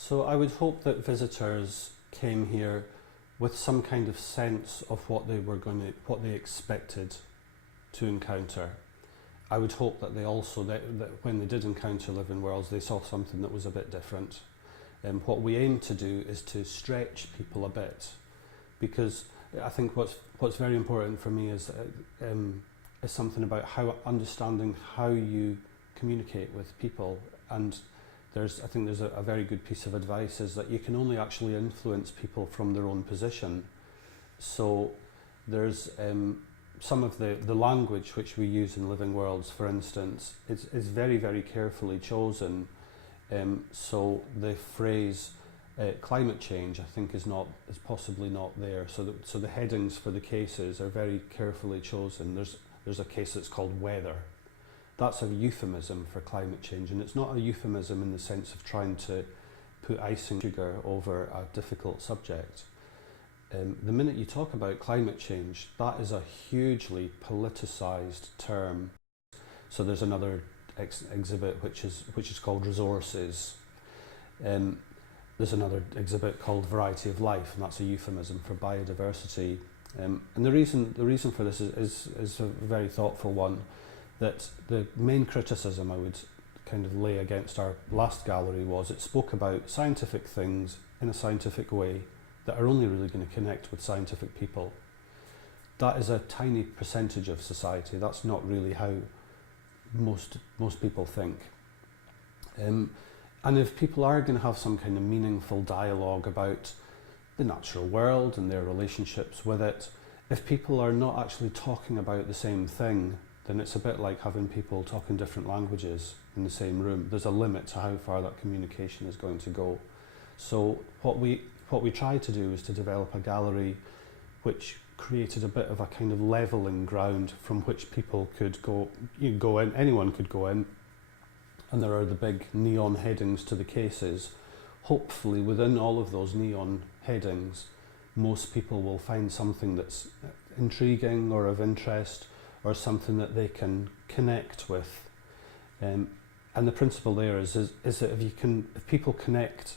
So I would hope that visitors came here with some kind of sense of what they expected to encounter. I would hope that they also, that when they did encounter Living Worlds, they saw something that was a bit different. What we aim to do is to stretch people a bit, because I think what's very important for me is something about understanding how you communicate with people. And I think there's a very good piece of advice is that you can only actually influence people from their own position. So there's some of the language which we use in Living Worlds, for instance, is very, very carefully chosen. So the phrase climate change, I think, is possibly not there. So the headings for the cases are very carefully chosen. There's a case that's called weather. That's a euphemism for climate change, and it's not a euphemism in the sense of trying to put icing sugar over a difficult subject. The minute you talk about climate change, that is a hugely politicised term. So there's another exhibit which is called Resources. There's another exhibit called Variety of Life, and that's a euphemism for biodiversity. And the reason for this is a very thoughtful one. That the main criticism I would kind of lay against our last gallery was it spoke about scientific things in a scientific way that are only really going to connect with scientific people. That is a tiny percentage of society. That's not really how most people think. And if people are going to have some kind of meaningful dialogue about the natural world and their relationships with it, if people are not actually talking about the same thing, then it's a bit like having people talking different languages in the same room. There's a limit to how far that communication is going to go. So what we tried to do was to develop a gallery which created a bit of a kind of levelling ground from which people could go in, anyone could go in, and there are the big neon headings to the cases. Hopefully within all of those neon headings, most people will find something that's intriguing or of interest, or something that they can connect with. And the principle there is that if people connect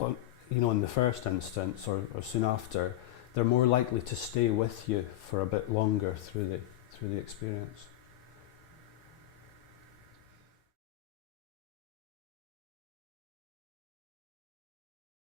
on, in the first instance or soon after, they're more likely to stay with you for a bit longer through the experience.